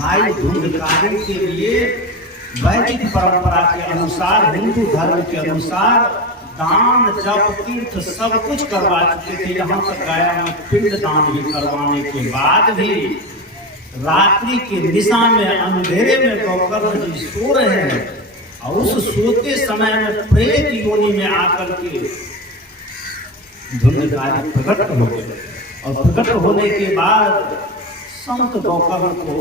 भाई धुंधकारी के लिए वैदिक परंपरा के अनुसार, हिंदू धर्म के अनुसार दान जप तीर्थ सब कुछ करवा चुके थे। यहाँ तक गया में पिंड दान भी करवाने के बाद भी रात्रि के दिशा में अंधेरे में गौकर्ण जी सो रहे हैं और उस सोते समय में प्रेत योनि में आकर के धुंधकारी प्रकट हो गए। और प्रकट होने के बाद संत गौकर्ण को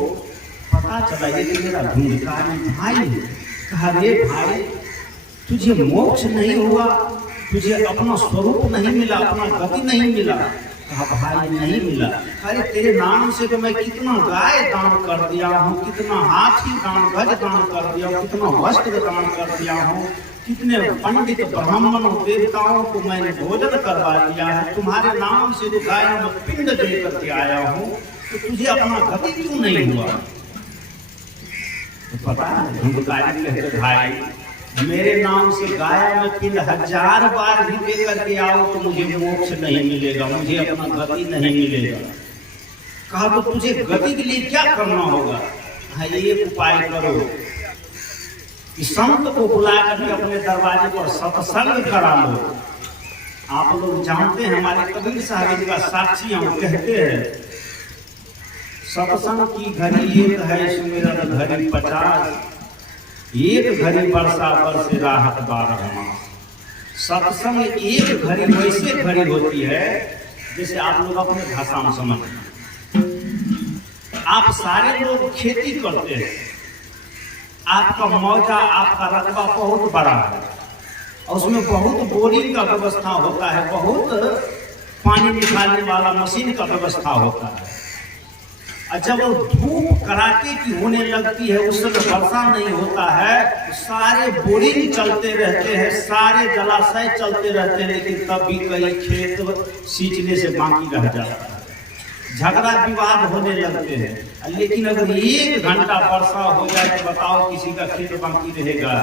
पता चला ये कि मेरा धुंधकारी भाई है। कहा रे भाई, तुझे मोक्ष नहीं हुआ, तुझे अपना स्वरूप नहीं मिला, अपना गति नहीं मिला। कहा भाई नहीं मिला। अरे तेरे नाम से तो मैं कितना गाय दान कर दिया हूँ, कितना हाथी दान, गज दान कर दिया हूँ, कितना वस्त्र दान कर दिया हूँ, कितने पंडित ब्राह्मणों देवताओं को मैंने भोजन करवा दिया है। तुम्हारे नाम से जो गाय में पिंड दे करके आया हूँ, तो तुझे अपना गति क्यों नहीं हुआ? तो पता है धुंधकारी कहते भाई, मेरे नाम से गाया में पिंड 1000 बार भी दे करके आओ तो मुझे मोक्ष नहीं मिलेगा, मुझे अपना गति नहीं मिलेगा। कहा तो तुझे गति के लिए क्या करना होगा? हाँ, एक उपाय करो कि संत को बुला करके अपने दरवाजे पर सत्संग करा लो। आप लोग जानते हैं, हमारे कबीर साहब का साक्षी हम कहते हैं, सत्संग की घड़ी एक है, सुमिरन घड़ी 50, एक घड़ी वर्षा बरसे राहत 12 मास। सत्संग एक घड़ी वैसे घड़ी होती है जैसे आप लोग अपने भाषा में समझ। आप सारे लोग खेती करते हैं, आपका मौजा, आपका रकबा बहुत बड़ा है और उसमें बहुत बोरिंग का व्यवस्था होता है, बहुत पानी निकालने वाला मशीन का व्यवस्था होता है। जब वो धूप कड़ाके की होने लगती है, उस समय वर्षा नहीं होता है, तो सारे बोरिंग चलते रहते हैं, सारे जलाशय चलते रहते हैं, लेकिन तब भी कई खेत सींचने से बाकी रह जाता है, झगड़ा विवाद होने लगते हैं। लेकिन अगर 1 घंटा वर्षा हो जाए तो बताओ किसी का खेत बाकी रहेगा?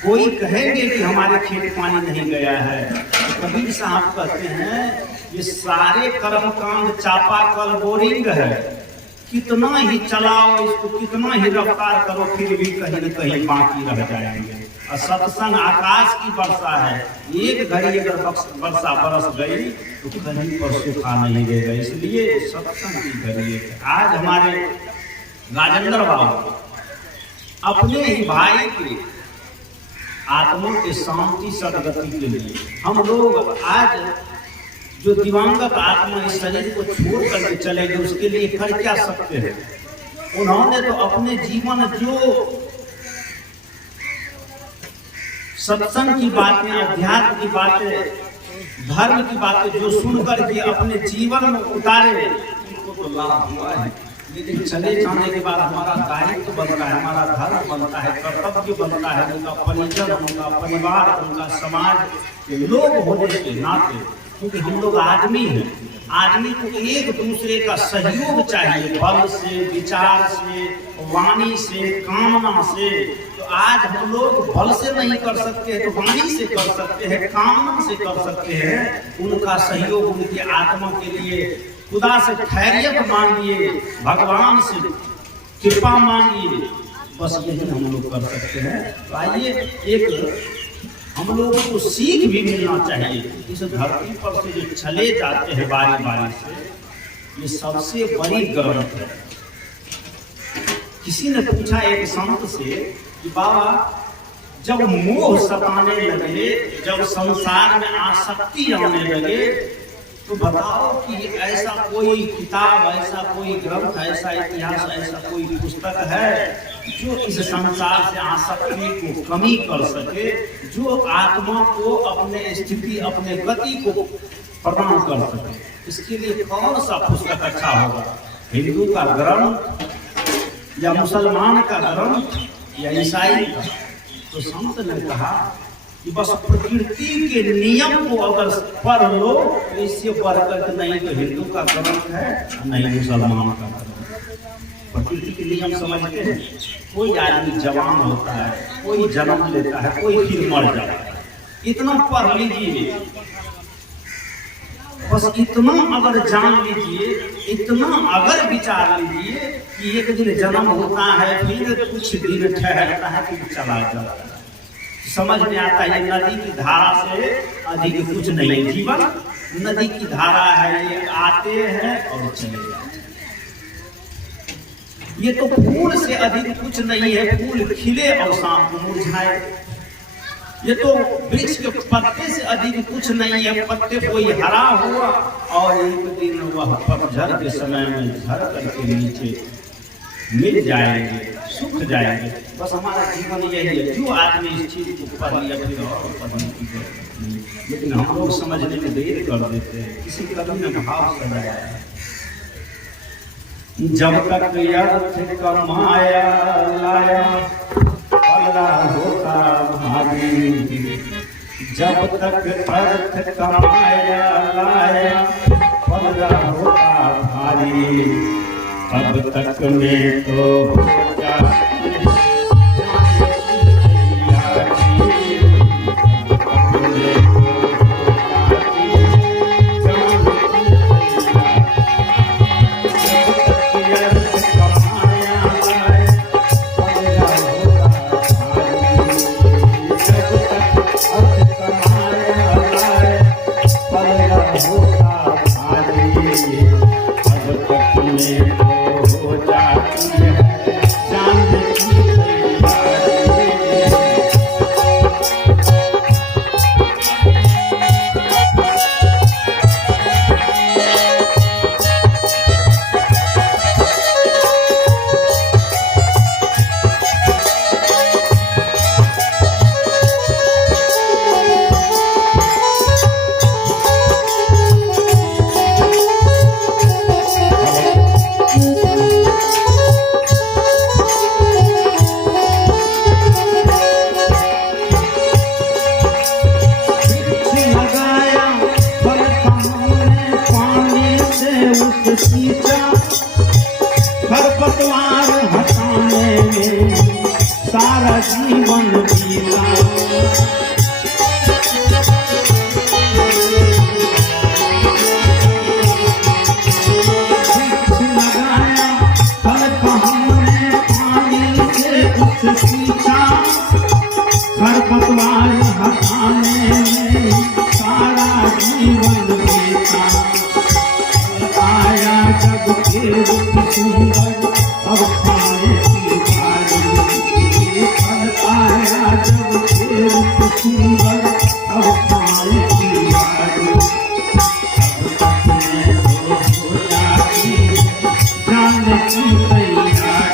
कोई कहेंगे कि हमारे खेत पानी नहीं गया है। तो कबीर साहब कहते हैं ये सारे कर्मकांड चापाकल बोरिंग है, कितना ही चलाओ इसको, कितना ही रफ्तार करो, फिर भी कहीं न कहीं बाकी रह जाएंगे। और सत्संग आकाश की वर्षा है, एक घड़ी अगर वर्षा बरस गई तो कहीं पर सूखा नहीं रहेगा। इसलिए सत्संग की घड़ी है। आज हमारे राजेंद्र बाबू अपने ही भाई के आत्मा के शांति सदगति के लिए, हम लोग आज जो दिवंगत आत्मा इस शरीर को छोड़ करके चले गए, उसके लिए कर क्या सकते हैं? उन्होंने तो अपने जीवन जो सत्संग की बातें, अध्यात्म की बातें, धर्म की बातें जो सुन करके अपने जीवन में उतारे, उनको तो लाभ हुआ है। लेकिन चले जाने के बाद हमारा दायित्व बनता है, हमारा धर्म बनता है, कर्तव्य बनता है, उनका परिजन, उनका परिवार, उनका समाज के लोग होने के नाते, क्योंकि हम लोग आदमी हैं, आदमी को एक दूसरे का सहयोग चाहिए, बल से, विचार से, वाणी से, कामना से। तो आज हम लोग बल से नहीं कर सकते हैं तो वाणी से कर सकते हैं, कामना से कर सकते हैं। उनका सहयोग, उनकी आत्मा के लिए खुदा से खैरियत मांगिए, भगवान से कृपा मांगिए, बस यही हम लोग कर सकते हैं। तो आइए, एक हम लोगों को सीख भी मिलना चाहिए। इस धरती पर से जो चले जाते हैं बारी बारी से, ये सबसे बड़ी ग्रंथ है। किसी ने पूछा एक संत से कि बाबा, जब मोह सताने लगे, जब संसार में आसक्ति आने लगे, तो बताओ कि ऐसा कोई किताब, ऐसा कोई ग्रंथ, ऐसा इतिहास, ऐसा कोई पुस्तक है जो इस संसार से आसक्ति को कमी कर सके, जो आत्मा को अपने स्थिति, अपने गति को प्रदान कर सके। इसके लिए कौन सा पुस्तक अच्छा होगा? हिंदू का ग्रंथ या मुसलमान का ग्रंथ या ईसाई का? तो संत ने कहा कि बस प्रकृति के नियम को अगर पढ़ लो तो इससे बढ़कर नहीं तो हिंदू का ग्रंथ है, नहीं मुसलमान का ग्रंथ। प्रकृति के नियम समझते हैं? कोई आदमी जवान होता है, कोई जन्म लेता है, कोई फिर मर जाता है, इतना पढ़ लीजिए, बस बस इतना अगर जान लीजिए, इतना अगर विचार लीजिए कि एक दिन जन्म होता है, फिर कुछ दिन ठहरता है, फिर चला जाता है, समझ में आता है नदी की धारा से अधिक कुछ नहीं है। जीवन नदी की धारा है, ये आते हैं और चले जाते हैं। ये तो फूल से अधिक कुछ नहीं है, फूल खिले और शाम को मुरझाए। ये तो वृक्ष के पत्ते से अधिक कुछ नहीं है, पत्ते कोई हरा हुआ और एक दिन वह पतझड़ के समय में झड़ करके नीचे मिल जाएंगे, सूख जाएंगे। बस हमारा जीवन यही है। जो आदमी इस चीज को पढ़ लिया फिर और पढ़ने की जरूरत नहीं, लेकिन हम लोग समझने में देर कर देते हैं। किसी कवि ने भाव सजाया है, जब तक अर्थ कमाया लाया पलड़ा होता भारी, जब तक अर्थ कमाया लाया पलड़ा होता भारी, अब तक में तो हो जाती खरपतवार हटाने में सारा जीवन बीता। लगाया फल हमने पानी से उस सींचा, खरपतवार हटाने में सारा जीवन बीता। आया जब के रूप सुंदर अब खाने की बारी, फल आया जब के रूप सुंदर अब खाने की बारी, अब तक में तो हो जाती जाने की तैयारी।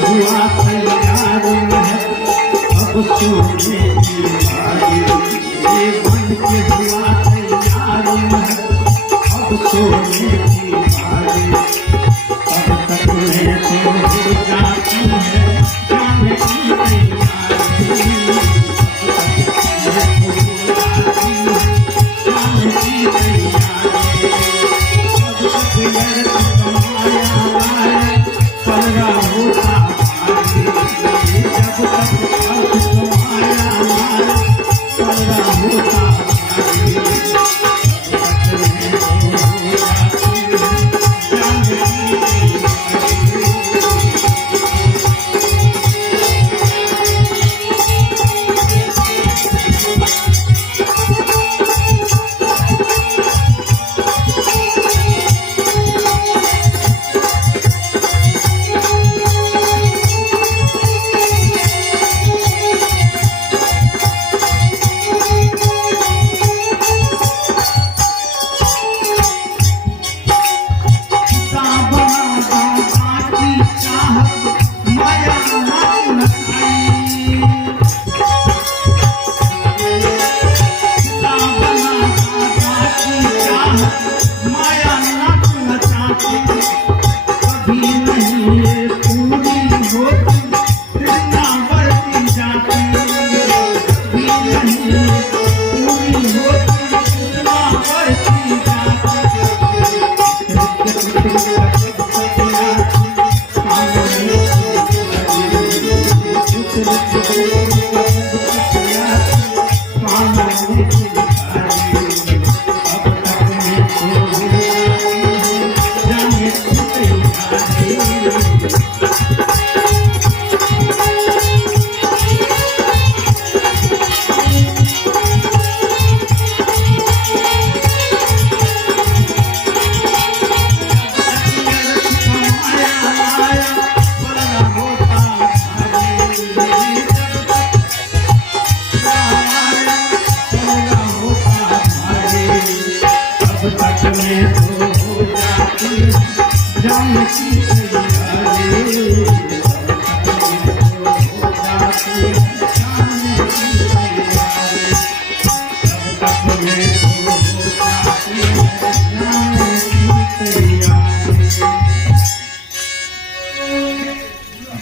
हुआ तैयार अब सोने की बारी, ये बन के हुआ तैयार अब सोने की बारी। अब तक में तो हो जाती है जाने की तैयारी, जाने की तैयारी। अब तक कमाया पलड़ा होता भारी, जब तक अर्थ कमाया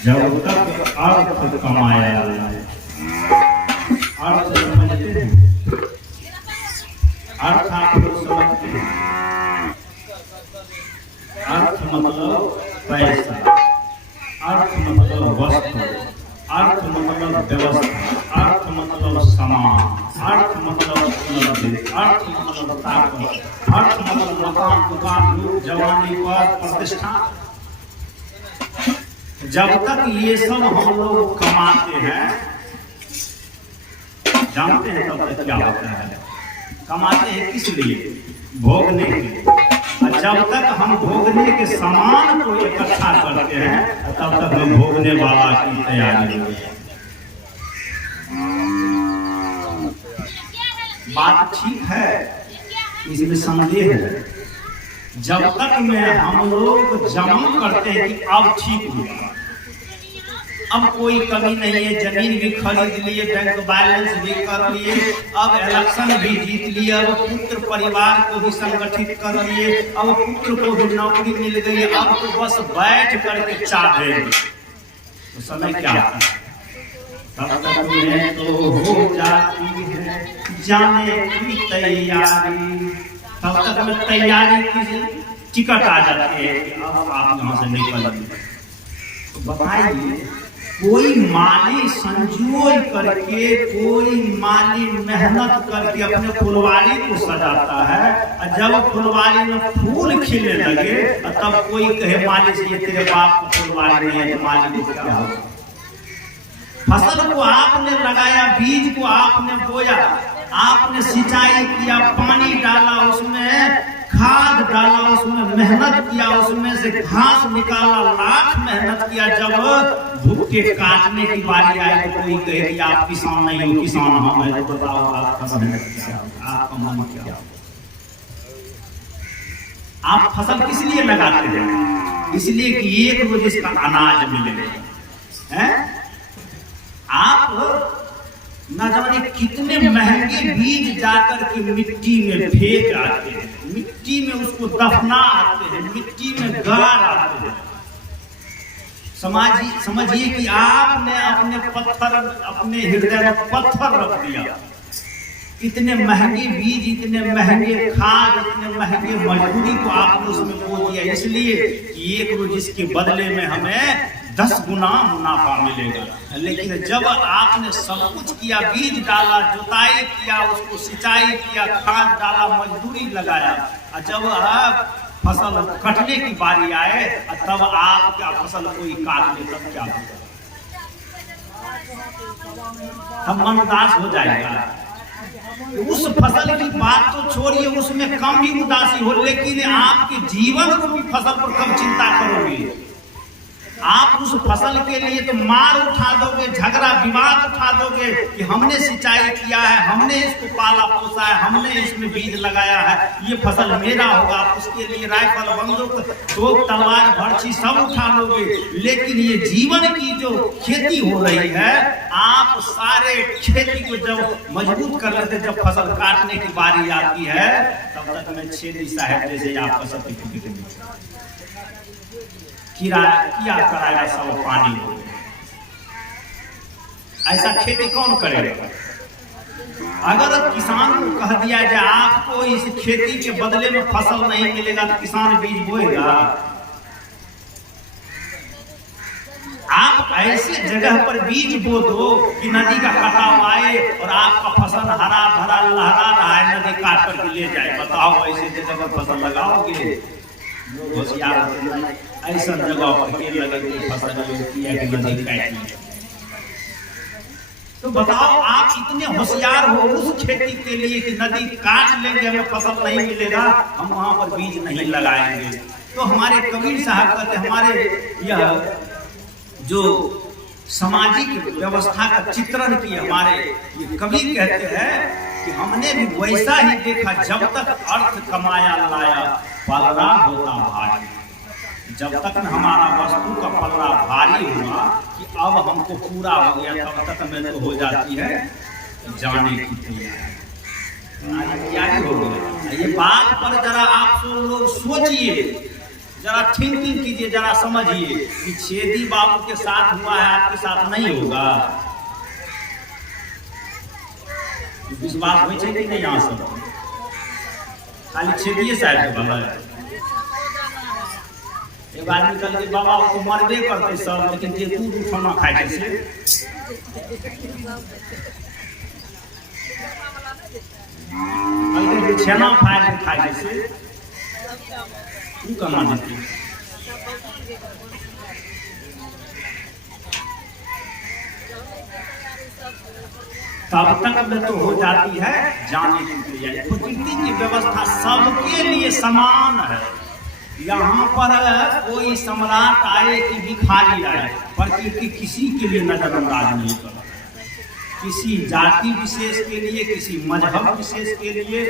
जब तक अर्थ कमाया, अर्थ समझते हैं, अर्थ आप लोग समझते हैं, अर्थ मतलब पैसा, अर्थ मतलब वस्तु, अर्थ मतलब व्यवस्था, अर्थ मतलब सामान, अर्थ मतलब उपलब्धि, अर्थ मतलब ताकत, अर्थ मतलब मकान, दुकान, जवानी, पद, प्रतिष्ठा। जब तक ये सब हम लोग कमाते हैं, जानते हैं तब तक क्या होता है? कमाते हैं किस लिए? भोगने के लिए। और जब तक हम भोगने के सामान को इकट्ठा करते हैं तब तक हम भोगने वाला की तैयारी होती है। बात ठीक है, इसमें संदेह है। जब तक में हम लोग जमा करते हैं कि अब ठीक हुआ, अब कोई कमी नहीं है, जमीन भी खरीद लिए, बैंक बैलेंस भी कर लिए, अब इलेक्शन भी जीत लिए, अब पुत्र परिवार को भी संगठित कर लिए, अब पुत्र को भी नौकरी मिल गई, अब तो बस बैठ करके चाह रहे हैं। तो समय क्या है? तब तक में तो हो जाती है जाने की तैयारी, तब तक में तैयारी की टिकट आ जाती है कि अब आप यहाँ से निकलिए। तो बताइए, कोई माली संजोए करके, कोई माली मेहनत करके अपने फुलवारी को सजाता है, और जब फुलवारी में फूल खिलने लगे तब कोई कहे माली से ये तेरे बाप को फुलवारी नहीं है, तो माली को क्या होगा? फसल को आपने लगाया, बीज को आपने बोया, आपने सिंचाई किया, पानी डाला, उसमें खाद डाला, उसमें मेहनत किया, उसमें से घास निकाला, लाख मेहनत किया। जब भूखे काटने की बारी आए तो कोई कहे कि आप किसान नहीं हो, किसान हम हैं। तो बताओ आपका मेहनत क्या, आपका मन क्या? आप फसल किस लिए लगाते हैं? इसलिए कि एक रोज इसका अनाज मिलेगा। हैं? आप न जाने कितने महंगे बीज जाकर के मिट्टी में फेंक आते हैं, मिट्टी में उसको दफना आते हैं, मिट्टी में गाड़ आते हैं। समझिए कि आपने अपने पत्थर, अपने हृदय में पत्थर रख दिया। इतने महंगे बीज, इतने महंगे खाद, इतने महंगे मजदूरी को आपने उसमें बो दिया, इसलिए कि एक रोज इसके बदले में हमें 10 गुना मुनाफा मिलेगा। लेकिन जब आपने सब कुछ किया, बीज डाला, जुताई किया, उसको सिंचाई किया, खाद डाला, मजदूरी लगाया, और जब आप फसल कटने की बारी आए तब आपका फसल कोई काट ले, तब क्या होगा? हम मन उदास हो जाएगा। उस फसल की बात तो छोड़िए, उसमें कम भी उदासी हो, लेकिन आपके जीवन को भी फसल पर कम चिंता करोगे। आप उस फसल के लिए तो मार उठा दोगे, झगड़ा विवाद उठा दोगे कि हमने सिंचाई किया है, हमने इसको पाला पोसा है, हमने इसमें बीज लगाया है, ये फसल मेरा होगा। उसके लिए राइफल, बंदूक, तोप, तलवार, भर्ची सब उठा लोगे। लेकिन ये जीवन की जो खेती हो रही है, आप सारे खेती को जब मजबूत कर लेते, जब फसल काटने की बारी आती है तब तक में छेदी साहब जैसे आपका सर्टिफिकेट किया कराया सब पानी हो। ऐसा खेती कौन करेगा? अगर किसान को कह दिया जाए आपको इस खेती के बदले में फसल नहीं मिलेगा, तो किसान बीज बोएगा? आप ऐसे जगह पर बीज बो दो कि नदी का कटाव आए और आपका फसल हरा भरा लहरा रहा है, नदी काट कर ले जाए। बताओ ऐसे जगह पर फसल लगाओगे? होशियार ऐसा जगह पर के लगे फसल नदी काटी। तो बताओ आप इतने होशियार हो उस खेती के लिए कि नदी काट लेंगे, हमें फसल नहीं मिलेगा, हम वहां पर बीज नहीं लगाएंगे। तो हमारे कबीर साहब कहते, हमारे यह जो सामाजिक व्यवस्था का चित्रण किए हमारे ये कवि कहते हैं कि हमने भी वैसा ही देखा, जब तक अर्थ कमाया लाया पलरा होता भारी। जब तक हमारा वस्तु का पल्ला भारी हुआ कि अब हमको पूरा हो गया, तब तक में तो हो जाती है जाने की तैयारी हो गया। ये बात पर जरा आप लोग सोचिए, जरा थिंकिंग कीजिए, जरा समझिए कि छेदी बाबू के साथ हुआ है, आपके साथ नहीं होगा। विश्वास हो कि नहीं? यहाँ सब खाली छेदिए साहब के भला है। एक आदमी कल के बाबा को मरबे करते सब, लेकिन जे दूध उठाना खाए से कल के छेना खाए से तू कमा देती। तब तक में तो हो जाती है जाने की तैयारी। प्रकृति की व्यवस्था सबके लिए समान है। यहाँ पर कोई सम्राट आए कि भिखारी आए, प्रकृति किसी के लिए नजरअंदाज नहीं करता। किसी जाति विशेष के लिए, किसी मजहब विशेष के लिए,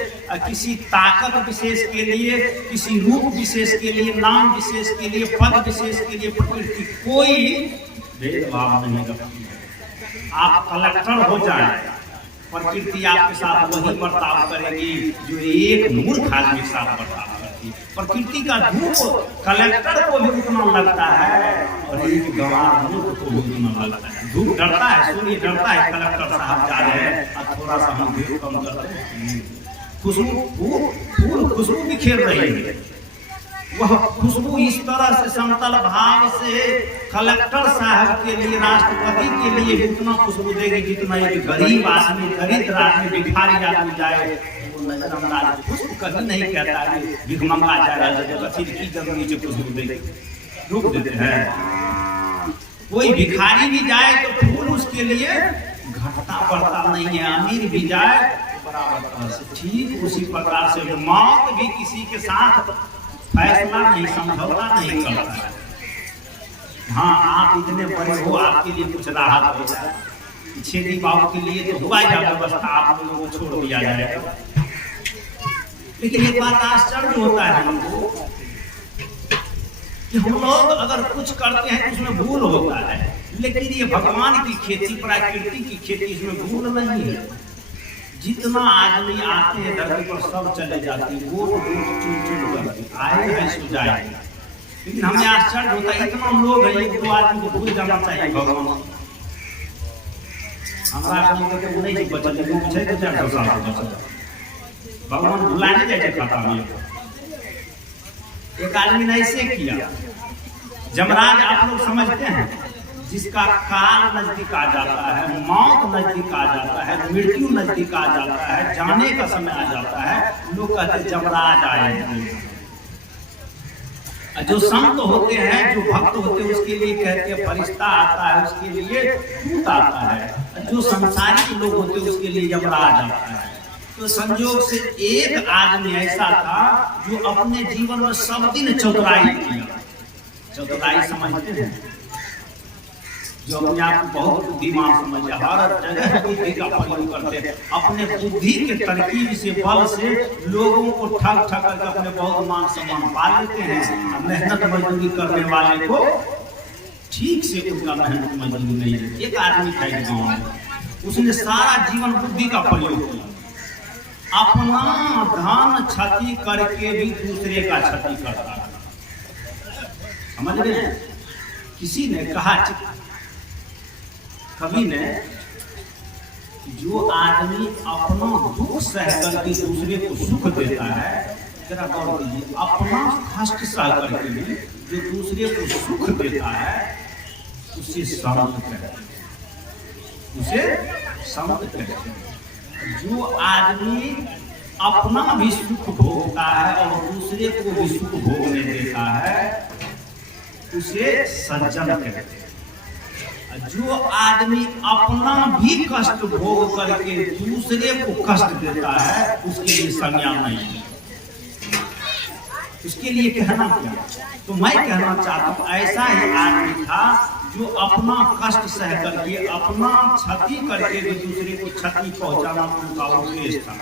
किसी ताकत विशेष के लिए, किसी रूप विशेष के लिए, नाम विशेष के लिए, पद विशेष के लिए प्रकृति कोई भेदभाव नहीं रखती है। आप कलेक्टर हो जाए, प्रकृति आपके साथ वही बर्ताव करेगी जो एक मूर्ख आदमी के साथ बर्ताव करती है। प्रकृति का धूप कलेक्टर को भी उतना लगता है और एक गवार मूर्ख को भी उतना लगता है। धूप डरता है, सूर्य डरता है, कलेक्टर साहब जा रहे हैं और थोड़ा सा हम धूप कम करते हैं। फूल खुशबू बिखेर रही है, वह खुशबू इस तरह से समतल भाव से कलेक्टर साहब के लिए, राष्ट्रपति के लिए उतना खुशबू देगी जितना एक गरीब आदमी, दरिद्र आदमी, भिखारी आदमी जाए वो नजरअंदाज खुशबू कभी नहीं कहता है भिखमंगा जा रहा है की जरूरी से खुशबू देगी, रुक देते हैं। कोई भिखारी भी जाए तो फूल उसके लिए घटता बढ़ता नहीं है, अमीर भी जाए तो बराबर से। ठीक उसी प्रकार से मौत भी किसी के साथ फैसला नहीं, समझौता नहीं करता है। हाँ, आप इतने बड़े हो, आपके लिए कुछ राहत हो जाए, छेदी बाबू के लिए तो हुआ ही व्यवस्था, आप लोगों को छोड़ दिया जाएगा। लेकिन एक बात आश्चर्य होता है हमको कि हम लोग अगर कुछ करते हैं तो उसमें भूल होता है, लेकिन ये भगवान की खेती, प्रकृति की खेती, इसमें भूल नहीं है। जितना आदमी आते हैं धरती पर सब चले जाते हैं, वो चुन करके आए हैं सो जाएगा। लेकिन हमें आश्चर्य होता है इतना लोग हैं, एक दो आदमी को भूल जाना चाहिए भगवान। हमारा आदमी को तो नहीं बचल, लेकिन पूछे तो 400 साल बचल, भगवान भुलाने जाए खाता में। एक आदमी ने ऐसे किया, जमराज आप लोग समझते हैं, जिसका काल नजदीक आ जाता है, मौत नजदीक आ जाता है, मृत्यु नजदीक आ जाता है, जाने का समय आ जाता है, लोग कहते हैं जमराज आए। जो संत होते हैं, जो भक्त होते हैं, उसके लिए कहते हैं फरिश्ता आता है, उसके लिए दूत आता है। जो संसारिक लोग होते हैं उसके लिए यमराज आता है। तो संयोग से एक आदमी ऐसा था जो अपने जीवन में सब दिन चतुराई किया। चतुराई समझते हैं, जो अपने आप को बहुत बुद्धिमान समझे, हर जगह बुद्धि का प्रयोग करते हैं, अपने बुद्धि के तरकीब से, बल से लोगों को ठग ठग करके अपने बहुत मान सम्मान पा लेते हैं। मेहनत मजदूरी करने वाले को ठीक से उनका मेहनत मजदूरी नहीं है। एक आदमी था गाँव में, उसने सारा जीवन बुद्धि का प्रयोग किया, अपना धन क्षति करके भी दूसरे का क्षति करता। समझ रहे हैं? किसी ने कहा, कवि ने, जो आदमी अपना दुख सह करके दूसरे को सुख देता है, जरा गौर कीजिए, अपना कष्ट सह करके भी जो दूसरे को सुख देता है, उसे संत कहते हैं, उसे संत कहते हैं। जो आदमी अपना भी सुख भोगता है और दूसरे को भी सुख भोगने देता है उसे सज्जन कहते हैं। जो आदमी अपना भी कष्ट भोग करके दूसरे को कष्ट देता है उसके लिए संज्ञा नहीं है। उसके लिए कहना क्या? तो मैं कहना चाहता हूँ ऐसा ही आदमी था जो अपना कष्ट सह करके अपना क्षति करके भी दूसरे को क्षति पहुंचाना उनका उद्देश्य था।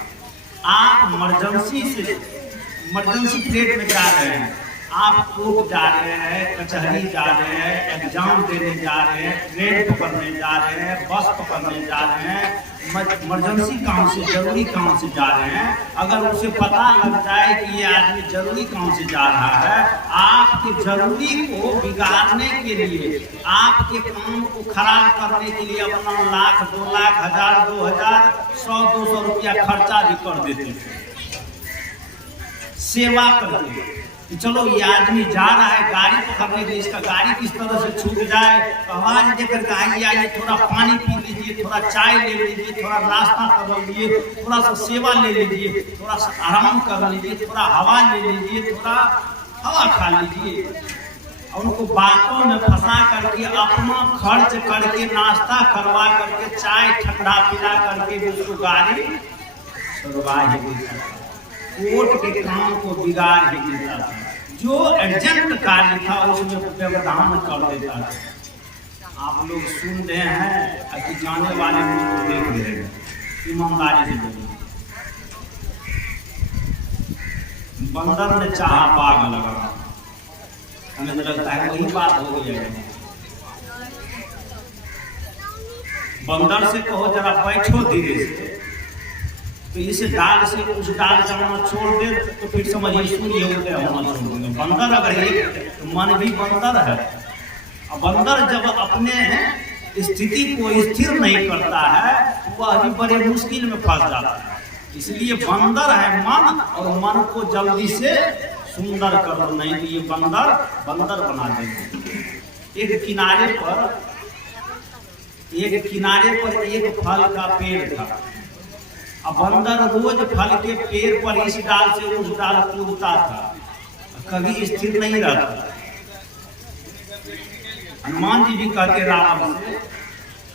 आप इमरजेंसी पीरियड में जा रहे हैं, आप कोर्ट जा रहे हैं, कचहरी जा रहे हैं, एग्जाम देने जा रहे हैं, ट्रेन पकड़ने जा रहे हैं, बस पकड़ने जा रहे हैं, इमरजेंसी काम से जरूरी काम से जा रहे हैं। अगर उसे पता लग जाए कि ये आदमी जरूरी काम से जा रहा है, आपके जरूरी को बिगाड़ने के लिए, आपके काम को खराब करने के लिए अपना 1 लाख 2 लाख 1000 2000 100-200 रुपया खर्चा भी कर देते थे सेवा करके कि चलो ये आदमी जा रहा है गाड़ी पकड़ने के लिए, इसका गाड़ी किस तरह से छूट जाए, आवाज देकर के आइए थोड़ा पानी पी लीजिए, थोड़ा चाय ले लीजिए, थोड़ा नाश्ता कर लीजिए, थोड़ा सा सेवा ले लीजिए, थोड़ा सा आराम कर लीजिए, थोड़ा हवा ले लीजिए, थोड़ा हवा खा लीजिए। उनको बातों में फंसा करके अपना खर्च करके नाश्ता करवा करके चाय ठंडा पिला करके भी उसको गाड़ी छुड़वा ही देता था, कोर्ट के काम को बिगाड़ ही देता था। जो अर्जेंट कार्य था उसमें व्यवधान कर देता था। आप लोग सुन रहे हैं कि जाने वाले लोग देख रहे हैं, ईमानदारी से बोलिए। बंदर ने चाहा बाग लगा, हमें तो लगता है वही बात हो गई है। बंदर से कहो जरा बैठो धीरे से, तो इस डाल से उस डाल जाना छोड़ दे तो फिर समझिए सूर्य उदय होना छोड़ देंगे। बंदर अगर एक तो मन भी बंदर है, और बंदर जब अपने स्थिति को स्थिर नहीं करता है वह भी बड़े मुश्किल में फंस जाता है। इसलिए बंदर है मन, और मन को जल्दी से सुंदर कर दो, नहीं तो ये बंदर बना देंगे। एक किनारे पर एक फल का पेड़ था, अब बंदर रोज फल के पेड़ पर इस डाल से उस डाल कूदता था, कभी स्थिर नहीं रहता। हनुमान जी भी कहते रावण से,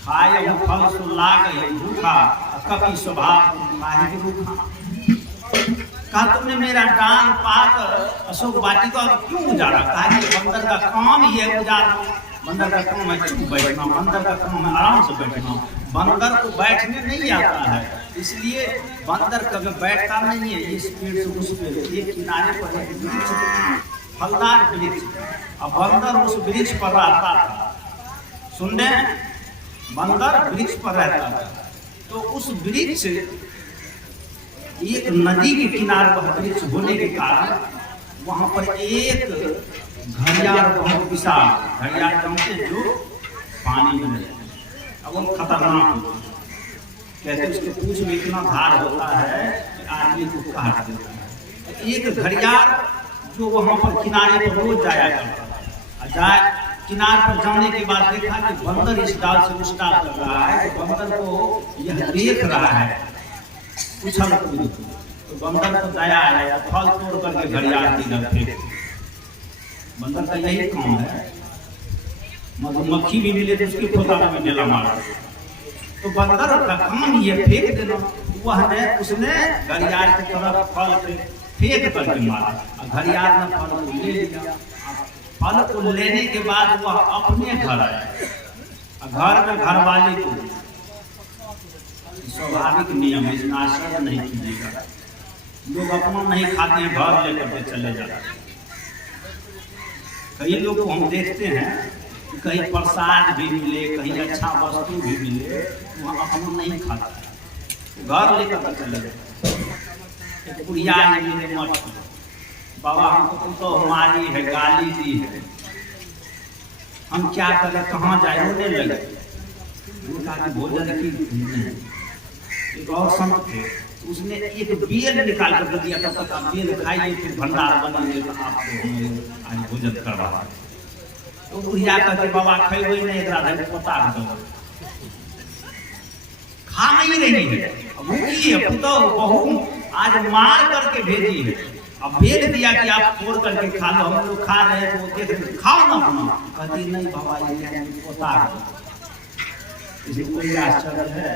खाए वो फल सो लागे भूखा, कभी स्वभाव माहे रूखा। कहा तुमने मेरा डाल पात अशोक वाटिका क्यों उजाड़ा? कहा कि बंदर का काम ही है उजाड़ना, बंदर का काम है चुप बैठना, बंदर का काम है आराम से बैठना। बंदर को बैठने नहीं आता है, इसलिए बंदर कभी बैठता नहीं है इस पेड़ से उस पेड़। एक किनारे पर एक वृक्ष, फलदार वृक्ष, और बंदर उस वृक्ष पर रहता था। सुनने, बंदर वृक्ष पर रहता था। तो उस वृक्ष एक नदी के किनारे पर वृक्ष होने के कारण वहां पर एक घड़ियाल बहुत विशाल, घड़ियाल जमते जो पानी में, अब वो खतरनाक होता है। कहते उसके पूंछ में इतना धार होता है कि आदमी को काट देता है। एक घड़ियाल जो वहां पर किनारे पर रोज जाया करता है, किनारे पर जाने के बाद देखा कि बंदर इस डाल से उस डाल कर रहा है, तो बंदर को यह देख रहा है उछल कूद, तो बंदर को दया आया, फल तोड़ करके घड़ियाल की तरफ फेंक। बंदर का यही काम है, मधुमक्खी भी मिले तो उसके खोता में डेला मारा। तो बंदर का काम ये फेंक देना, उसने घड़ियाल की तरफ फल फेंक करके मारा, घड़ियाल ने फल को ले लिया। फल को लेने के बाद वह अपने घर आया, घर में घरवाली को, स्वाभाविक नियम है, नाशक नहीं कीजिएगा। लोग अपना नहीं खाते हैं, घर लेकर के चले जाते हैं। कई लोग को हम देखते हैं कहीं प्रसाद भी मिले, कहीं अच्छा वस्तु भी मिले, वहाँ अपना नहीं खाता, घर लेकर चले जाते। एक बुढ़िया मेरे मठ, बाबा हमको तो हमारी है, गाली दी है, हम क्या करें, कहाँ जाए, रोने लगे। भोजन की नहीं। एक और संत थे, उसने एक बेल निकाल कर दिया था, तब बेल खाइए फिर भंडार बनाइए तो आपको आज भोजन करवा। तो बुढ़िया कहते बाबा खेबे नहीं एकरा धर पोता दो, खा नहीं रही है, भूखी है, पुतो बहू आज मार करके भेजी है, अब भेज दिया कि आप तोड़ करके खा लो, हम लोग खा रहे हैं तो देख खाओ ना अपना, कहती नहीं बाबा ये पोता दो। इसमें कोई आश्चर्य है?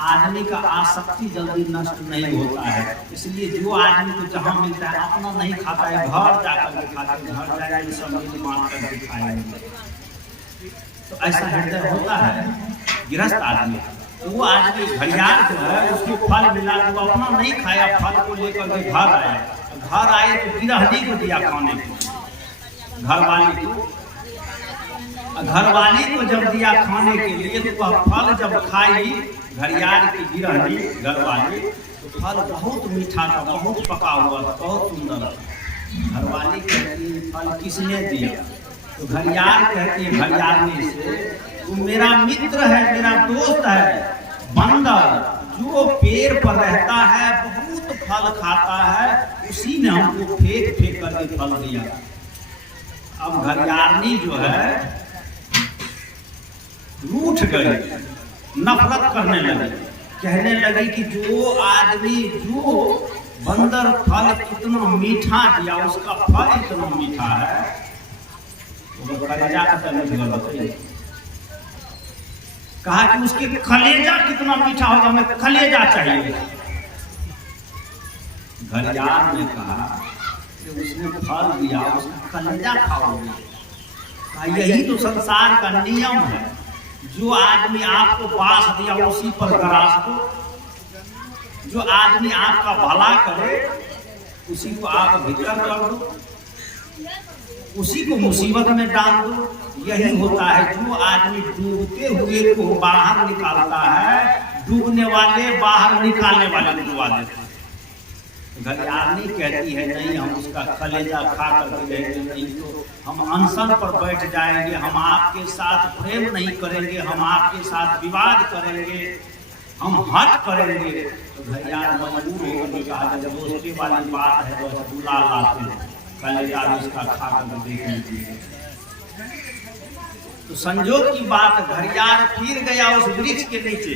आदमी का आसक्ति जल्दी नष्ट नहीं होता है, इसलिए जो आदमी को जहाँ मिलता है अपना नहीं खाता है, घर जाकर के खाता है, घर जाकर सब बांट करके खाएंगे। तो ऐसा हृदय होता है गृहस्थ आदमी। तो वो आदमी घड़ियाल जो है उसको फल मिला तो अपना नहीं खाया, फल को लेकर के घर आया, घर आए तो गिरहनी को दिया खाने को, घरवाली को, घरवाली को जब दिया खाने के लिए तो वह फल जब खाई घड़ियाल की गिरहनी घरवाली, तो फल बहुत मीठा था, बहुत पका हुआ था, बहुत सुंदर था। घरवाली कहती है फल किसने दिया? तो घड़ियाल कहती है घड़ियाली से, तू मेरा मित्र है, मेरा दोस्त है बंदर, जो पेड़ पर रहता है बहुत फल खाता है, उसी ने हमको फेंक फेंक करके फल दिया। अब घड़ियाली जो है रूठ गई, नफरत करने लगी, कहने लगी कि जो आदमी जो बंदर फल इतना मीठा दिया, उसका फल इतना मीठा है, तो कलेजा का बताइए, कहा कि उसके कलेजा कितना मीठा होगा, हमें कलेजा चाहिए। घड़ियाल ने कहा कि उसने फल दिया, उसका कलेजा खाओगे? कहा यही तो संसार का नियम है, जो आदमी आपको बांस दिया उसी पर ग्रास दो, जो आदमी आपका भला करे उसी को आप भीतर कर दो, उसी को मुसीबत में डाल दो। यही होता है, जो आदमी डूबते हुए को बाहर निकालता है, डूबने वाले बाहर निकालने वाले को डुबा देते हैं। घड़ियाली कहती है नहीं, हम उसका कलेजा खा करके रहेंगे, नहीं तो हम अनशन पर बैठ जाएंगे, हम आपके साथ प्रेम नहीं करेंगे, हम आपके साथ विवाद करेंगे, हम हट करेंगे। तो घड़ियाल मजबूर होकर कहा जब दोस्ती वाली बात है तो बुला लाते हैं, कलेजा उसका खा कर देख लीजिए। तो संजोग की बात, घड़ियाल फिर गया उस वृक्ष के नीचे,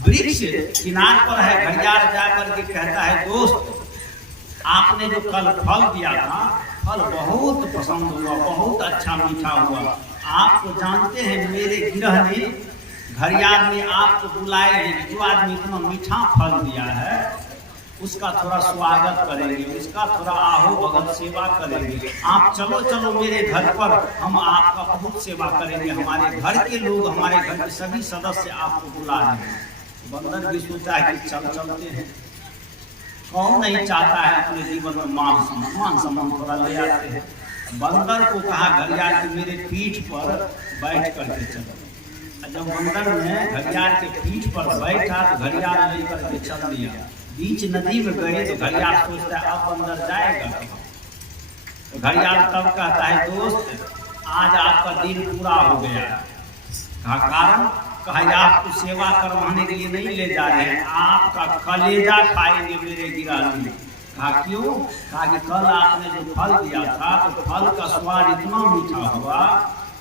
वृक्ष किनार पर है, घड़ियाल जाकर के कहता है दोस्त आपने जो कल फल दिया था, फल बहुत पसंद हुआ, बहुत अच्छा मीठा हुआ, आपको जानते हैं मेरे गिरहनी घड़ियाल ने आपको बुलाए हैं, जो आदमी इतना मीठा फल दिया है उसका थोड़ा स्वागत करेंगे, उसका थोड़ा आहो भगत सेवा करेंगे, आप चलो चलो मेरे घर पर, हम आपका बहुत सेवा करेंगे, हमारे घर के लोग, हमारे घर के सभी सदस्य आपको बुला रहे हैं। बंदर भी सोचा है कि चलते हैं, कौन नहीं चाहता है अपने जीवन में मान सम्मान थोड़ा ले आते हैं। बंदर को कहा घड़ियाल के मेरे पीठ पर बैठ करके चलो। जब बंदर ने घड़ियाल के पीठ पर बैठा तो घड़ियाल लेकर के चल दिया, बीच नदी में गए तो घड़ियाल सोचता है अब बंदर जाएगा, तो घड़ियाल तब कहता है दोस्त आज आपका दिन पूरा हो गया। कहा कारण? कहा आपको सेवा करवाने के लिए नहीं ले जा रहे हैं, आपका कलेजा खाएंगे मेरे गिरहनी। कहा क्यों? कहा कि कल आपने जो फल दिया था तो फल का स्वाद इतना मीठा हुआ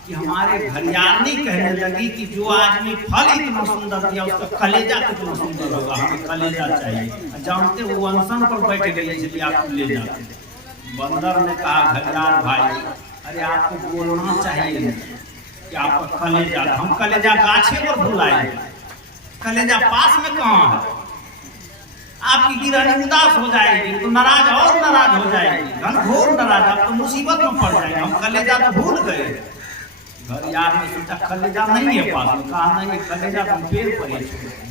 कि हमारे घड़ियाली कहने लगी कि जो आदमी फल इतना सुंदर दिया उसका कलेजा कितना सुंदर होगा, हमें कलेजा चाहिए। जानते वो अनशन पर बैठ गए इसलिए आपको ले जाते। बंदर ने कहा घड़ियाल भाई अरे आपको बोलना चाहिए कि आपका कलेजा, हम कलेजा गाछे पर भुलाएंगे, कलेजा पास में कहाँ है? आपकी गिरहनी उदास हो जाएगी तो नाराज और नाराज हो जाएगी, घनघोर नाराज, आप तो मुसीबत में पड़ जाएंगे, हम कलेजा तो भूल गए। घड़ियाल ने सोचा कलेजा नहीं है पास में, कहा नहीं कलेजा तो पेड़ पर ही छूटा है,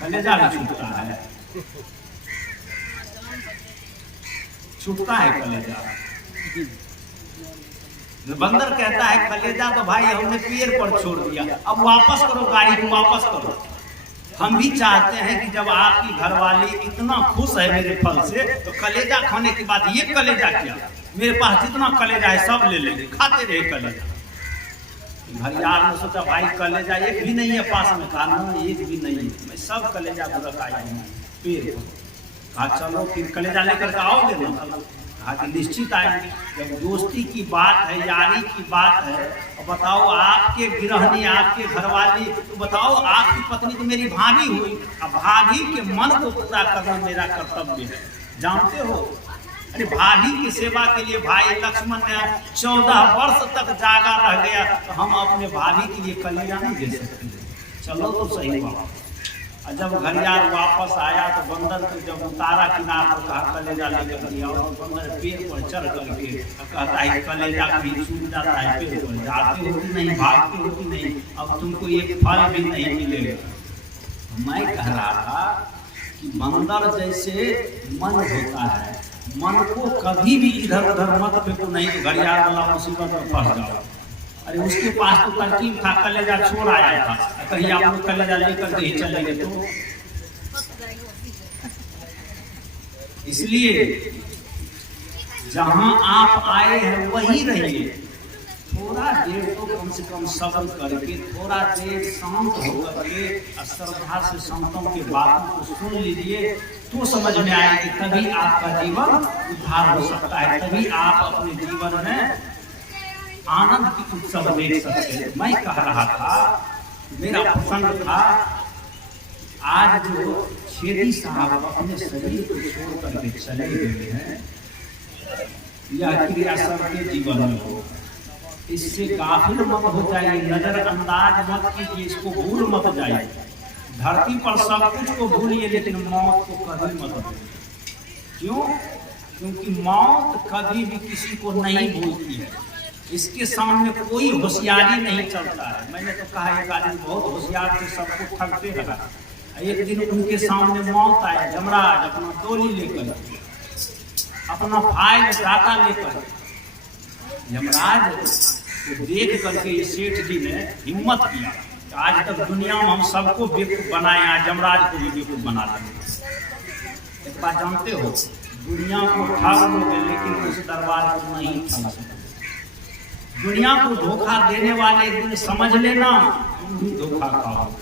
कलेजा भी छूटता है, छूटता है कलेजा। बंदर कहता है कलेजा तो भाई हमने पेड़ पर छोड़ दिया, अब वापस करो गाड़ी को, वापस करो। हम भी चाहते हैं कि जब आपकी घरवाली इतना खुश है मेरे फल से तो कलेजा खाने के बाद ये कलेजा क्या, मेरे पास जितना कलेजा है सब ले लेंगे, खाते रहे कलेजा। घड़ियाल ने सोचा भाई कलेजा एक भी नहीं है पास में, कहा ना एक भी नहीं है, मैं सब कलेजा को रखाया हूँ पेड़ पर। कहा चलो फिर कलेजा लेकर के आओगे ना? कहा कि निश्चित आएंगे। जब दोस्ती की बात है, यारी की बात है, और बताओ आपके गृहिणी, आपके घरवाली, तो बताओ आपकी पत्नी तो मेरी भाभी हुई। अब भाभी के मन को पूरा करना मेरा कर्तव्य है, जानते हो। अरे भाभी की सेवा के लिए भाई लक्ष्मण ने 14 वर्ष तक जागा रह गया, तो हम अपने भाभी के लिए कलिया नहीं दे सकते। चलो तो सही बात। और जब घड़ियाल वापस आया तो बंदर को जब उतारा किनार पर कहा कलेजा लेकर दिया, और बंदर पेड़ पर चढ़ करके कहता है कलेजा भी छूट जाता है पेड़ पर, जाती होती नहीं, भागती होती नहीं, अब तुमको एक फल भी नहीं मिलेगा। मैं कह रहा था कि बंदर जैसे मन होता है, मन को कभी भी इधर उधर मत फेंको, नहीं तो घड़ियाल वाला मुसीबत में फंस जाओ। अरे उसके पास तो तरकीब था, कलेजा छोड़ आया था, कहीं आप लोग कलेजा लेकर के ही चले गए तो। इसलिए जहां आप आए हैं वहीं रहिए। थोड़ा देर तो कम से कम सब्र करके, थोड़ा देर शांत होकर के श्रद्धा से संतों के बातों को सुन लीजिए, तो समझ में आएगी। तभी आपका जीवन उद्धार हो सकता है, तभी आप अपने जीवन में आनंद की उत्सव देख सकते हैं। मैं कह रहा था, मेरा प्रसंग था, आज जो छेदी साहब अपने शरीर को छोड़ करके चले गए हैं, यह क्रिया सबके जीवन में हो। इससे गाफिल मत हो जाइए, नजरअंदाज मत कीजिए, इसको भूल मत जाइए। धरती पर सब कुछ को भूलिए, लेकिन मौत को कभी मत भूलिए। क्यों? क्योंकि मौत कभी भी किसी को नहीं भूलती है। इसके सामने कोई होशियारी नहीं चलता है। मैंने तो कहा एक आदमी बहुत होशियार थे, सबको ठगते रहा। एक दिन उनके सामने मौत आया, जमराज अपना टोली लेकर, अपना फाइल डाटा लेकर। यमराज को देख करके इस सेठ जी ने हिम्मत किया कि आज तक दुनिया में हम सबको बेवकूफ बनाए, आज यमराज को भी बेवकूफ बना देंगे। एक बात जानते हो, दुनिया को ठग लोगे लेकिन उस दरबार को नहीं ठग सकते। दुनिया को धोखा देने वाले दिन समझ लेना तुम भी धोखा खाओ।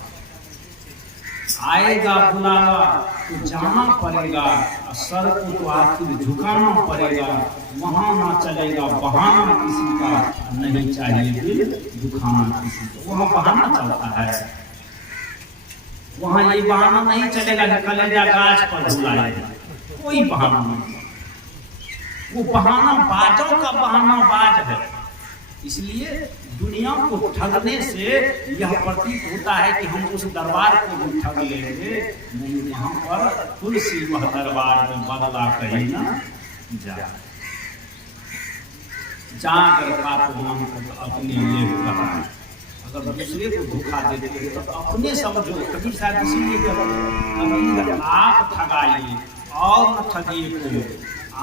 आएगा बुलावा तो जाना पड़ेगा, सर को तो आखिर झुकाना पड़ेगा। वहां ना चलेगा बहाना किसी का, नहीं चाहिए दिल दुखाना किसी को। वहां बहाना चलता है, वहां ये बहाना नहीं चलेगा कि कलेजा गाछ पर झुलाएगा, कोई बहाना नहीं। वो बहाना बाजों का बहाना बाज है। इसलिए दुनिया को ठगने से यह प्रतीत होता है कि हम उस दरबार को भी ठग लेंगे, नहीं यहाँ पर तुलसी वह दरबार में बदला कहीं ना जाए। जाकर पापवान को अपने लिए कहा, अगर दूसरे को धोखा देते हो तो अपने समझो। कभी शायद इसीलिए कभी आप ठगाइए और न ठगिए को,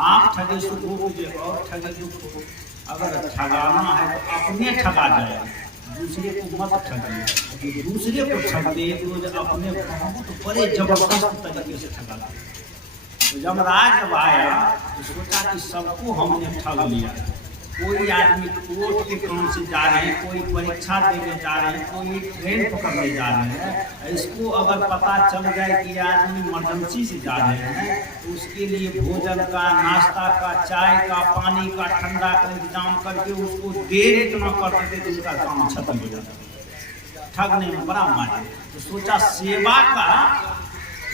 आप ठगे सुख हो और ठगे दुख हो। अगर ठगाना है तो अपने ठगा जाए, दूसरे को मत ठगिए। दूसरे को ठगते तो अपने बहुत बड़े जबरदस्त तरीके से ठगा। तो यमराज जब आया तो सोचा कि सबको हमने ठग लिया। कोई आदमी कोर्ट के काम से जा रहे हैं, कोई परीक्षा देने जा रहे हैं, कोई ट्रेन पकड़ने जा रहे हैं। इसको अगर पता चल जाए कि आदमी इमरजेंसी से जा रहे हैं तो उसके लिए भोजन का, नाश्ता का, चाय का, पानी का, ठंडा का इंतजाम करके उसको देर इतना कर देते तो उसका काम खत्म हो जाता। ठगने में बड़ा मारे। तो सोचा सेवा का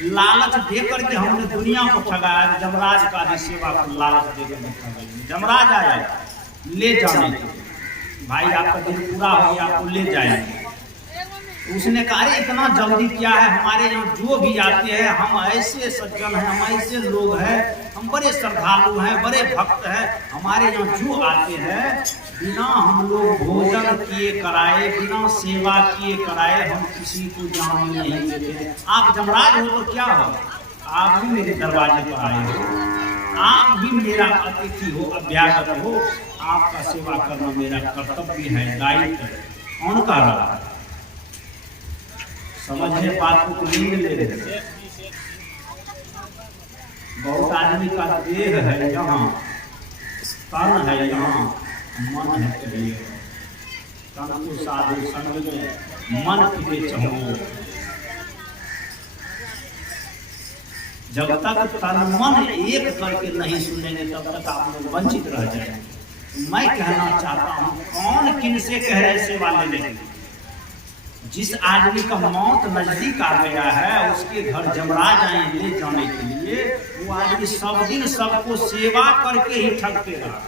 लालच दे करके हमने दुनिया को ठगाया। यमराज का भी सेवा को लालच दे करके ठगाया। यमराज आया ले जाने के, भाई आपका दिन पूरा हो गया, आपको ले जाएंगे। तो उसने कहा अरे इतना जल्दी क्या है, हमारे यहाँ जो भी आते हैं हम ऐसे सज्जन हैं, हम ऐसे लोग हैं, हम बड़े श्रद्धालु हैं, बड़े भक्त हैं। हमारे यहाँ जो आते हैं बिना हम लोग भोजन किए कराए, बिना सेवा किए कराए हम किसी को जाने नहीं देते। आप यमराज हो तो क्या हो, आप भी मेरे दरवाजे पर आए हो, आप भी मेरा अतिथि हो, अभ्यागत हो। आपका सेवा करना मेरा कर्तव्य है, दायित्व है। कौन कह रहा है? समझने बात को नींद ले रहे। बहुत आदमी का देह है यहाँ, तन है यहाँ, मन है कहीं। तन को साधु संग में मन फिरे चहो। जब तक तन मन एक करके नहीं सुनेंगे तब तक आप लोग वंचित रह जाएंगे। मैं कहना चाहता हूँ, कौन किन से कह रहे सेवा लेने के लिए? जिस आदमी का मौत नजदीक आ गया है, उसके घर जमराज आए ले जाने के लिए, वो आदमी सब दिन सबको सेवा करके ही थकते रहा।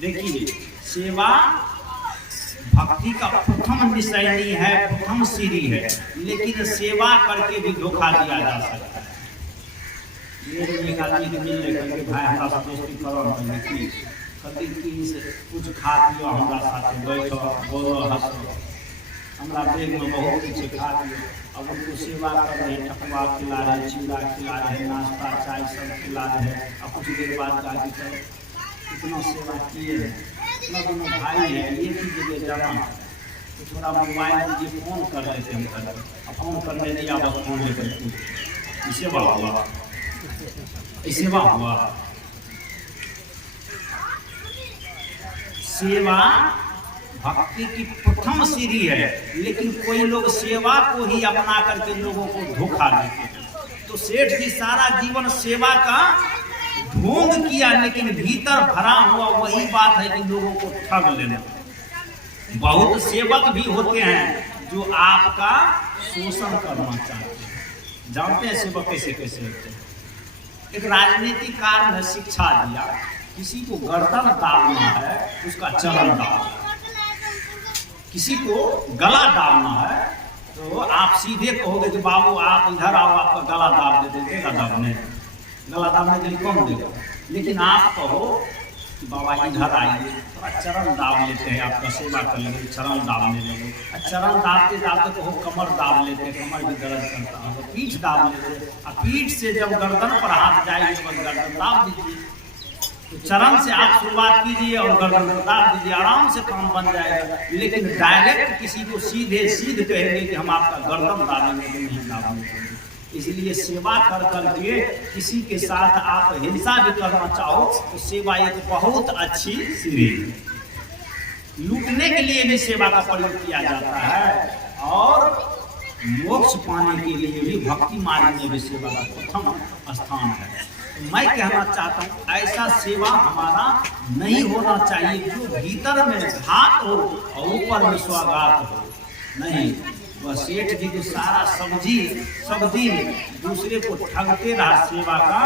देखिए, सेवा भक्ति का प्रथम निशानी है, प्रथम सीढ़ी है, लेकिन सेवा करके भी धोखा दिया जा सकता है। ये एक आदमी के मिल लेकर के भाई हमारा दोस्ती करो, कभी कुछ खा पियो, हमारा साथ बैठो, बोलो, हंसो, हमारा देह में बहुत कुछ खा लियो। अब उनको सेवा कर रहे हैं, ठकुआ खिला रहे, चिड़ा खिला रहे, नाश्ता चाय सब खिला रहे, और कुछ देर बाद जाके चल इतना सेवा किए हैं, इतना दोनों भाई है, एक ही जगह जमा, तो थोड़ा मोबाइल दीजिए, फोन कर रहे थे हम कर, फोन करने दिया, बस फोन लेकर सेवा हुआ, सेवा हुआ। सेवा भक्ति की प्रथम सीढ़ी है, लेकिन कोई लोग सेवा को ही अपना करके लोगों को धोखा देते हैं। तो सेठ जी सारा जीवन सेवा का ढोंग किया, लेकिन भीतर भरा हुआ वही बात है कि लोगों को ठग लेना। बहुत सेवक भी होते हैं जो आपका शोषण करना चाहते हैं। जानते हैं सेवक कैसे कैसे होते हैं? एक राजनीतिक कार ने शिक्षा दिया, किसी को गर्दन दाबना है उसका चरण दाब, किसी को गला दाबना है तो आप सीधे कहोगे कि बाबू आप इधर आओ, आपका गला दाब दे देगा, दाबने गला दाबने के लिए कौन देगा। लेकिन आप कहो कि बाबा इधर आइए, थोड़ा चरण दाब लेते हैं, आपका सेवा कर लेंगे, चरण दाबने लगे, चरण दाबते दाबते कहो कमर दाब लेते हैं, कमर भी दर्द करता है, तो पीठ दाब लेते हैं, और पीठ से जब गर्दन पर हाथ जाएगी तो बस गर्दन दाब दीजिए। तो चरण से आप शुरुआत कीजिए और गर्दन दाब दीजिए, आराम से काम बन जाएगा। लेकिन डायरेक्ट किसी को सीधे सीधे कहेंगे कि हम आपका गर्दन दाबेंगे, तो नहीं दाबेंगे। इसलिए सेवा कर करके किसी के साथ आप हिंसा भी करना चाहो तो सेवा एक बहुत अच्छी सीढ़ी है। लूटने के लिए भी सेवा का प्रयोग किया जाता है, और मोक्ष पाने के लिए भी भक्ति मार्ग में भी सेवा का प्रथम स्थान है। मैं कहना चाहता हूँ, ऐसा सेवा हमारा नहीं होना चाहिए जो भीतर में घात हो और ऊपर में स्वागत हो। नहीं, वह सेठ जी को सारा सब दिन दूसरे को ठगते रहा, सेवा का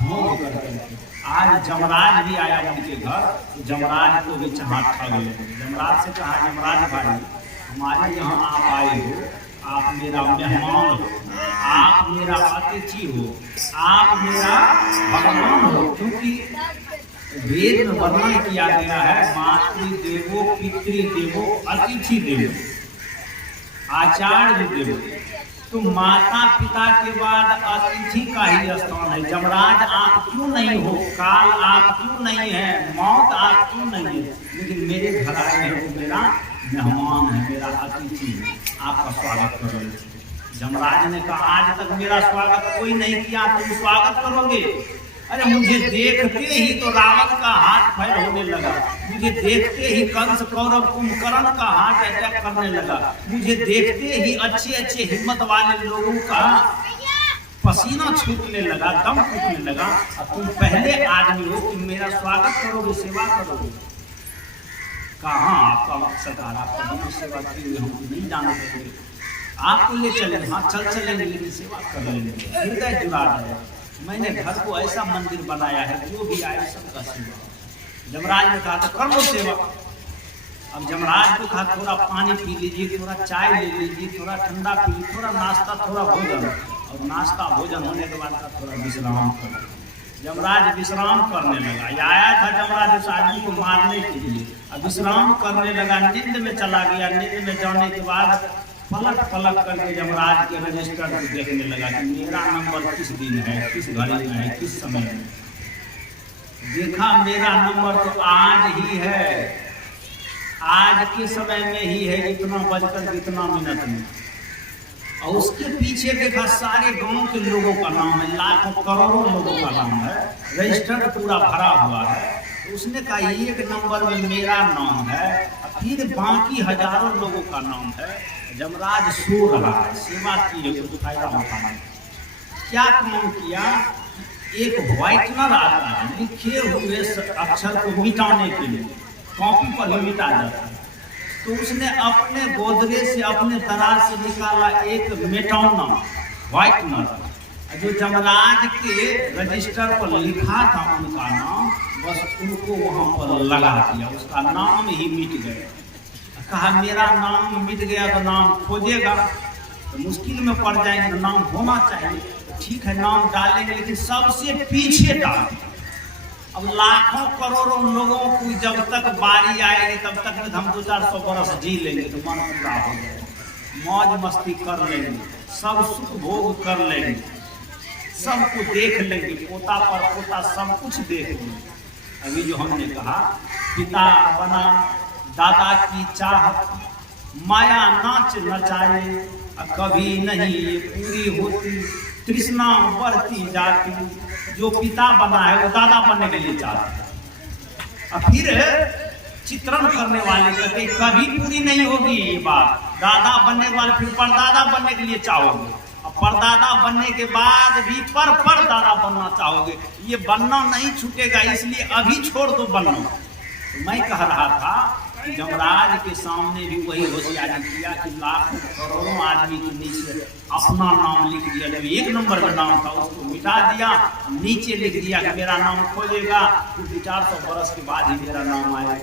भोग करके। आज जमराज भी आया उनके घर, तो जमराज को भी चाह ठग ले। जमराज से कहा, जमराज भाई हमारे यहाँ आप आए हो, आप मेरा मेहमान हो, आप मेरा अतिथि हो, आप मेरा भगवान हो, क्योंकि वेद में वर्णन किया गया है मातृदेवो पितृदेवो अतिथि देवो आचार्य देवो। तो माता पिता के बाद अतिथि का ही स्थान है। जमराज आप क्यों नहीं हो, काल आप क्यों नहीं है, मौत आप क्यों नहीं है, लेकिन मेरे घर आए हैं तो मेरा मेहमान है, मेरा अतिथि है, आपका स्वागत करोगे। जमराज ने कहा, आज तक मेरा स्वागत कोई नहीं किया, तुम स्वागत करोगे? अरे मुझे देखते ही तो रावण का हाथ पैर होने लगा, मुझे देखते ही कंस कौरव कुंभकर्ण का हाथ अटैक करने लगा, मुझे देखते ही अच्छे अच्छे हिम्मत वाले लोगों का पसीना छूटने लगा, दम छूटने लगा, और तुम पहले आदमी हो कि मेरा स्वागत करोगे, सेवा करोगे। कहाँ आपका मकसद आ रहा, आपका सेवा के लिए हम नहीं जाने देंगे, आपको ले चले, हाँ चलेंगे, लेकिन सेवा कर लेंगे, हृदय जुड़ा है। मैंने घर को ऐसा मंदिर बनाया है, जो भी आए सबका सेवा। जमराज ने कहा तो कर लो सेवा। अब जमराज को कहा थोड़ा पानी पी लीजिए, थोड़ा चाय ले लीजिए, थोड़ा ठंडा पी लीजिए, थोड़ा नाश्ता, थोड़ा भोजन, और नाश्ता भोजन होने के बाद थोड़ा विश्राम कर। जमराज विश्राम करने लगा। आया था जमराज उस आदमी को मारने के लिए, अब विश्राम करने लगा, नींद में चला गया। नींद में जाने के बाद पलट करके जमराज के रजिस्टर को देखने लगा कि मेरा नंबर किस दिन है, किस घड़ी में है, किस समय में। देखा मेरा नंबर तो आज ही है, आज के समय में ही है, इतना बजकर इतना मिनट में। और उसके पीछे देखा सारे गांव के लोगों का नाम है, लाखों करोड़ों लोगों का नाम है, रजिस्टर पूरा भरा हुआ है। तो उसने कहा एक नंबर में मेरा नाम है, फिर बाकी हजारों लोगों का नाम है। जमराज सो रहा है, सेवा की है, कुछ फायदा उठाना। क्या काम किया, एक व्हाइटनर आता है लिखे हुए अक्षर को मिटाने के लिए, कॉपी पर ही मिटा जाता है। तो उसने अपने गोदरेज से अपने दराज से निकाला एक मेटाउना व्हाइटनर, जो जमराज के रजिस्टर पर लिखा था उनका नाम, बस उनको वहां पर लगा दिया, उसका नाम ही मिट गया। कहा मेरा नाम मिट गया तो नाम खोजेगा तो मुश्किल में पड़ जाएंगे, तो नाम होना चाहिए। ठीक है नाम डालेंगे, लेकिन सबसे पीछे डालेंगे। अब लाखों करोड़ों लोगों को जब तक बारी आएगी तब तक में हम 200-400 बरस जी लेंगे तो मन पूरा हो जाएगा, मौज मस्ती कर लेंगे, सब सुख भोग कर लेंगे, सबको देख लेंगे, पोता पर पोता सब कुछ देख लेंगे। अभी जो हमने कहा पिता बना दादा की चाहत, माया नाच नचाए कभी नहीं पूरी होती, तृष्णा बढ़ती जाती। जो पिता बना है वो दादा बनने के लिए चाहता है। और फिर चित्रण करने वाले कहते कभी पूरी नहीं होगी ये बात, दादा बनने वाले फिर परदादा बनने के लिए चाहोगे, और परदादा बनने के बाद भी पर दादा बनना चाहोगे। ये बनना नहीं छूटेगा, इसलिए अभी छोड़ दो बनना। तो मैं कह रहा था कि जमराज के सामने भी वही होशियारी किया कि लाखों करोड़ों आदमी के नीचे अपना नाम लिख दिया। जब 1 नंबर का नाम था उसको मिटा दिया, नीचे लिख दिया कि मेरा नाम खोजेगा, फिर 400 बरस के बाद ही मेरा नाम आएगा।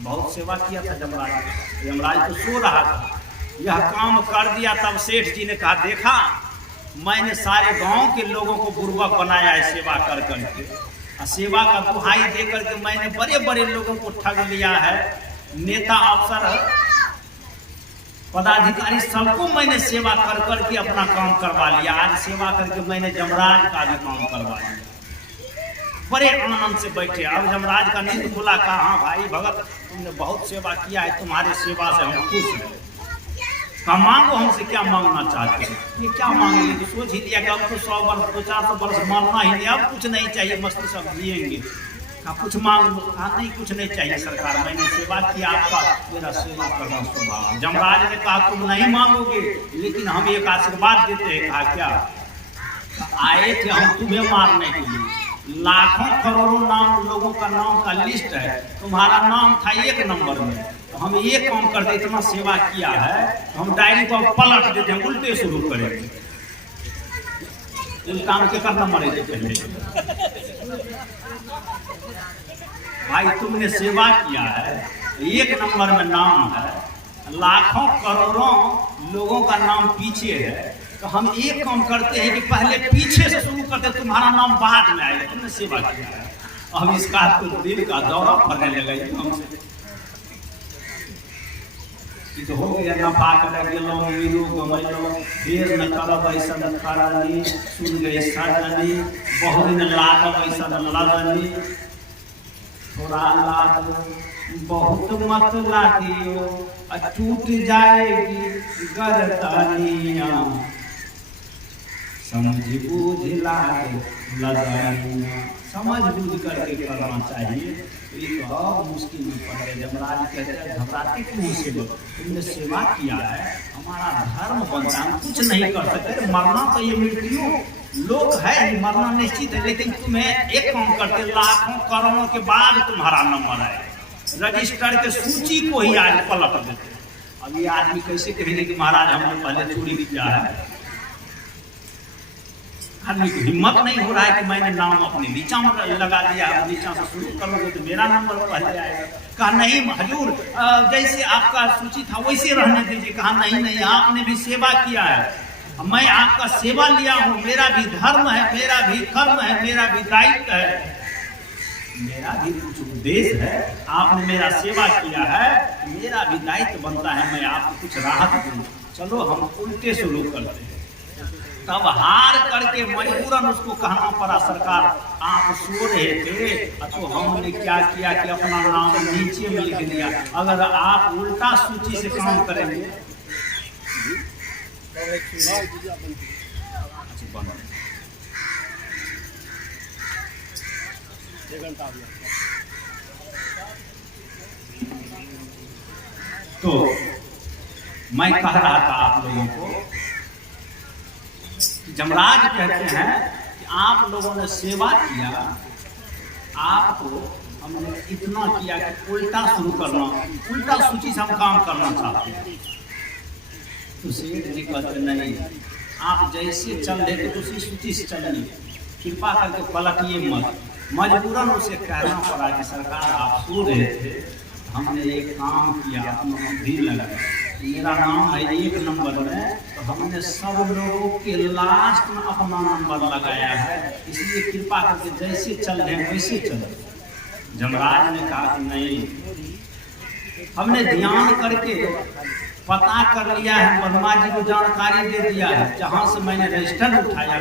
बहुत सेवा किया था जमराज। जमराज तो सो रहा था, यह काम कर दिया। तब सेठ जी ने कहा देखा मैंने सारे गांव के लोगों को बुर्बक बनाया है सेवा कर करके, सेवा का दुहाई देकर के मैंने बड़े बड़े लोगों को ठग लिया है, नेता अफसर पदाधिकारी सबको मैंने सेवा कर करके अपना काम करवा लिया। आज सेवा करके मैंने जमराज का भी काम करवा लिया। बड़े आनंद से बैठे। अब जमराज का नींद खुला, कहा हाँ भाई भगत तुमने बहुत सेवा किया है, तुम्हारे सेवा से हम खुश हैं। कहा मांगो, हमसे क्या मांगना चाहते हैं? ये क्या मांगेंगे? तो सोच ही लिया कि अब तो 100 वर्ष 200-400 वर्ष मरना ही नहीं, अब कुछ नहीं चाहिए, मस्ती सब जिएंगे। कहा कुछ मांग लो। कहा नहीं कुछ नहीं चाहिए सरकार, मैंने सेवा किया, आपका मेरा सेवा करना स्वभाव। जमराज ने कहा तुम नहीं मांगोगे, लेकिन हम एक आशीर्वाद देते हैं। कहा क्या? आए थे हम तुम्हें मारने के लिए, लाखों करोड़ों नाम लोगों का नाम का लिस्ट है, तुम्हारा नाम था 1 नंबर में। तो हम ये काम करते, इतना सेवा किया है, हम डायरी को पलट देते हैं, उल्टे शुरू करेंगे। इस काम के करना मरे थे पहले। भाई तुमने सेवा किया है, 1 नंबर में नाम है, लाखों करोड़ों लोगों का नाम पीछे है, तो हम एक काम करते हैं कि पहले पीछे से शुरू करते, तुम्हारा नाम बाद में आएगा। तुमने सेवा किया है, हम इसका तो दिल का दौरा पड़ने लगा हमसे। तो हो गया नफा कर गेलो मीरू गमैलो, देर न करब ऐसा न करनी, सुन गए सजनी, बहुत दिन लागब ऐसा न लगनी, थोड़ा लाग बहुत मत लागियो, टूट जाएगी गर्दनिया, समझ बूझ लागे लगनिया। समझ बूझ करके करना चाहिए। तो ये बहुत मुश्किल में पड़ गए। जमराज कहते हैं घबराते क्यों से लोग, तुमने सेवा किया है, हमारा धर्म बनता है, कुछ नहीं कर सकते, मरना तो ये मृत्यु लोग है, मरना निश्चित है, लेकिन तुम्हें एक काम करते, लाखों करोड़ों के बाद तुम्हारा नंबर आए, रजिस्टर के सूची को ही आज पलट देते। अब ये आदमी कैसे कहेंगे कि महाराज हमने पहले चोरी किया है? आदमी को हिम्मत नहीं हो रहा है कि मैंने नाम अपने नीचा में लगा दिया, नीचा से शुरू करोगे तो मेरा नंबर पहले आएगा। कहा नहीं हजूर, जैसे आपका सूची था वैसे रहने दीजिए। कहा नहीं, आपने भी सेवा किया है, मैं आपका सेवा लिया हूँ, मेरा भी धर्म है, मेरा भी कर्म है, मेरा भी दायित्व है, मेरा भी कुछ उद्देश्य है। आपने मेरा सेवा किया है, मेरा भी दायित्व बनता है मैं आपको कुछ राहत दूँ। चलो हम उल्टे शुरू करते हैं। तब हार करके मजबूरन उसको कहना पड़ा, सरकार आप सो रहे थे तो हमने क्या किया कि अपना नाम नीचे में लिख दिया, अगर आप उल्टा सूची से काम करेंगे। तो मैं कह रहा था आप लोगों को जमराज कहते हैं कि आप लोगों ने सेवा किया, आपको हमने इतना किया कि उल्टा शुरू करना, उल्टा सूची से हम काम करना चाहते हैं। तो सेठ जी कहते नहीं, आप जैसे चल रहे थे उसी सूची से चलिए, कृपा करके पलटिए मत। मजबूरन उसे कहना पड़ा कि सरकार आप सो रहे थे, हमने एक काम किया, अपना बुद्धि लगाया, मेरा नाम है 1 नंबर में, तो हमने सब लोगों के लास्ट में अपना नंबर लगाया है, इसलिए कृपा करके जैसे चल रहे हैं वैसे चलो। जमराज ने कहा कि नहीं, हमने ध्यान करके पता कर लिया है, वर्मा जी को जानकारी दे दिया है, जहाँ से मैंने रजिस्टर उठाया